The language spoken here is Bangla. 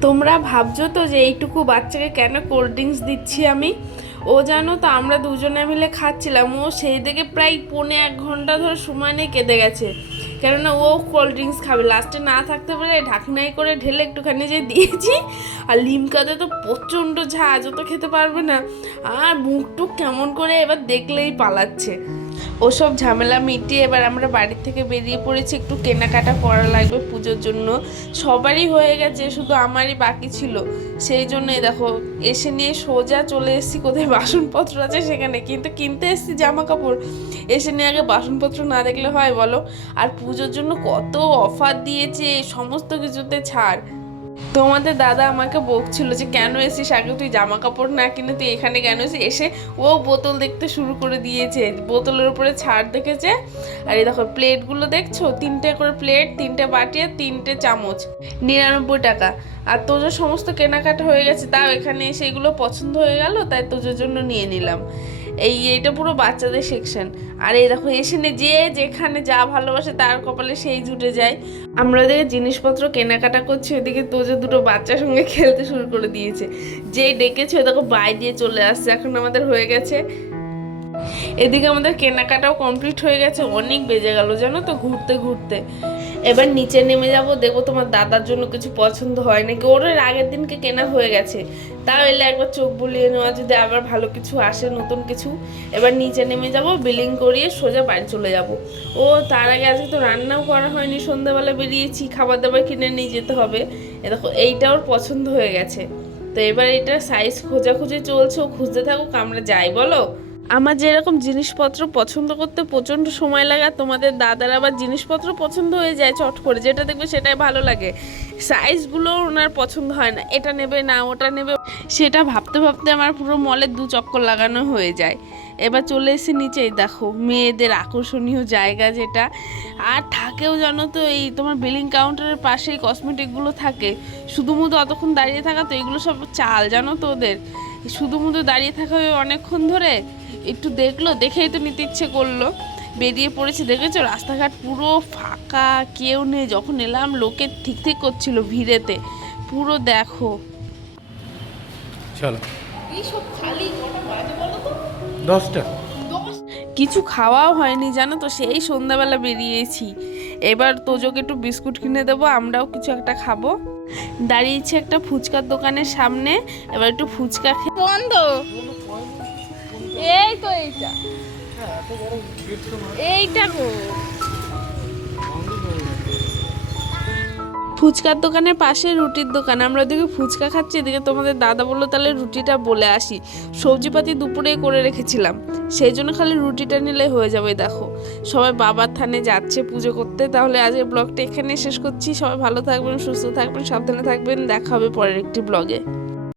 তোমরা ভাবছো তো যে এইটুকু বাচ্চাকে কেন কোল্ড ড্রিঙ্কস দিচ্ছি আমি? ও জানো তো আমরা দুজনে মিলে খাচ্ছিলাম, ও সেই দিকে প্রায় 1.25 ঘন্টা ধরে সময় নিয়ে কেঁদে গেছে, কেননা ও কোল্ড ড্রিঙ্কস খাবে। লাস্টে না থাকতে পারে ঢাকনাই করে ঢেলে একটুখানি যে দিয়েছি। আর লিমকাতে তো প্রচণ্ড ঝাঁজ, ও তো খেতে পারবে না। আর মুখটুক কেমন করে এবার দেখলেই পালাচ্ছে। ওসব ঝামেলা মিটিয়ে এবার আমরা বাড়ির থেকে বেরিয়ে পড়েছি, একটু কেনাকাটা করা লাগবে পুজোর জন্য। সবারই হয়ে গেছে, শুধু আমারই বাকি ছিল। সেই জন্যই দেখো এসে নিয়ে সোজা চলে এসেছি কোথায় বাসনপত্র আছে সেখানে, কিন্তু কিনতে এসেছি জামা কাপড়। এসে নিয়ে আগে বাসনপত্র না দেখলে হয় বলো? আর পুজোর জন্য কত অফার দিয়েছে, সমস্ত কিছুতে ছাড়। তোমাদের দাদা আমাকে বকছিল যে কেন এসিস, আগে তুই জামা কাপড় না কিনে তুই এখানে কেন এসিস। এসে ও বোতল দেখতে শুরু করে দিয়েছে, বোতলের উপরে ছাড় দেখেছে। আর এই দেখো প্লেটগুলো দেখছো, 3টে করে প্লেট, 3টে বাটি আর 3টে চামচ, 99 টাকা। আর তোজোর সমস্ত কেনাকাটা হয়ে গেছে, তাও এখানে এসে এগুলো পছন্দ হয়ে গেল, তাই তোজোর জন্য নিয়ে নিলাম। এইটা পুরো বাচ্চাদের সেকশন। আর এই দেখো এসে যে যেখানে যা ভালোবাসে তার কপালে সেই জুটে যায়। আমরা ওদিকে জিনিসপত্র কেনাকাটা করছি, ওদিকে তোজো দুটো বাচ্চার সঙ্গে খেলতে শুরু করে দিয়েছে। যেই ডেকেছে দেখো বাই দিয়ে চলে আসছে। এখন আমাদের হয়ে গেছে, এদিকে আমাদের কেনাকাটাও কমপ্লিট হয়ে গেছে। অনেক বেজে গেল জানো তো ঘুরতে ঘুরতে। এবার নিচে নেমে যাব, দেখবো তোমার দাদার জন্য কিছু পছন্দ হয় নাকি। ওর আগের দিনকে কেনা হয়ে গেছে, তাও এলে একবার চোখ বুলিয়ে নেওয়া, যদি আবার ভালো কিছু আসে নতুন কিছু। এবার নিচে নেমে যাব, বিলিং করিয়ে সোজা বাড়ি চলে যাব। ও তার আগে আজকে তো রান্নাও করা হয়নি, সন্ধ্যাবেলা বেরিয়েছি, খাবার দাবার কিনে নিয়ে যেতে হবে। এ দেখো এইটা ওর পছন্দ হয়ে গেছে, তো এবার এটা সাইজ খোঁজাখুঁজি চলছে। ও খুঁজতে থাকুক, আমরা যাই বলো। আমার যেরকম জিনিসপত্র পছন্দ করতে প্রচণ্ড সময় লাগে, তোমাদের দাদার আবার জিনিসপত্র পছন্দ হয়ে যায় চট করে, যেটা দেখবে সেটাই ভালো লাগে। সাইজগুলো ওনার পছন্দ হয় না, এটা নেবে না ওটা নেবে, সেটা ভাবতে ভাবতে আমার পুরো মলের 2 চক্কর লাগানো হয়ে যায়। এবার চলে এসে নিচেই দেখো মেয়েদের আকর্ষণীয় জায়গা যেটা। আর থাকেও জানো তো এই তোমার বিলিং কাউন্টারের পাশেই কসমেটিকগুলো থাকে। শুধুমুধু অতক্ষণ দাঁড়িয়ে থাকা, তো এগুলো সব চাল জানো তো ওদের। শুধুমুধু দাঁড়িয়ে থাকা হয় অনেকক্ষণ ধরে, একটু দেখলো, দেখেই তো নিতে ইচ্ছে করলো, বেরিয়ে পড়েছে। দেখেছো রাস্তাঘাট পুরো ফাঁকা, কেউ নেই। যখন এলাম লোকে ঠিক ঠিক করছিল ভিড়েতে পুরো। দেখো চলো, এইসব খালি কটা বাজে বলো তো? 10টা। কিছু খাওয়াও হয়নি জানো তো, সেই সন্ধ্যাবেলা বেরিয়েছি। এবার তোজোকে একটু বিস্কুট কিনে দেবো, আমরাও কিছু একটা খাবো। দাঁড়িয়েছি একটা ফুচকার দোকানের সামনে, এবার একটু ফুচকা খেয়ে। বন্ধ, এই তো এইটা গো। ফুচকার দোকানের পাশে রুটির দোকান, আমরা ওদিকে ফুচকা খাচ্ছি, এদিকে তোমাদের দাদা বললো তাহলে রুটিটা বলে আসি। সবজিপাতি দুপুরেই করে রেখেছিলাম, সেই জন্য খালি রুটিটা নিলে হয়ে যাবে। দেখো সবাই বাবার থানে যাচ্ছে পুজো করতে। তাহলে আজকের ব্লগটা এখানে শেষ করছি। সবাই ভালো থাকবেন, সুস্থ থাকবেন, সাবধানে থাকবেন। দেখা হবে পরের একটি ব্লগে।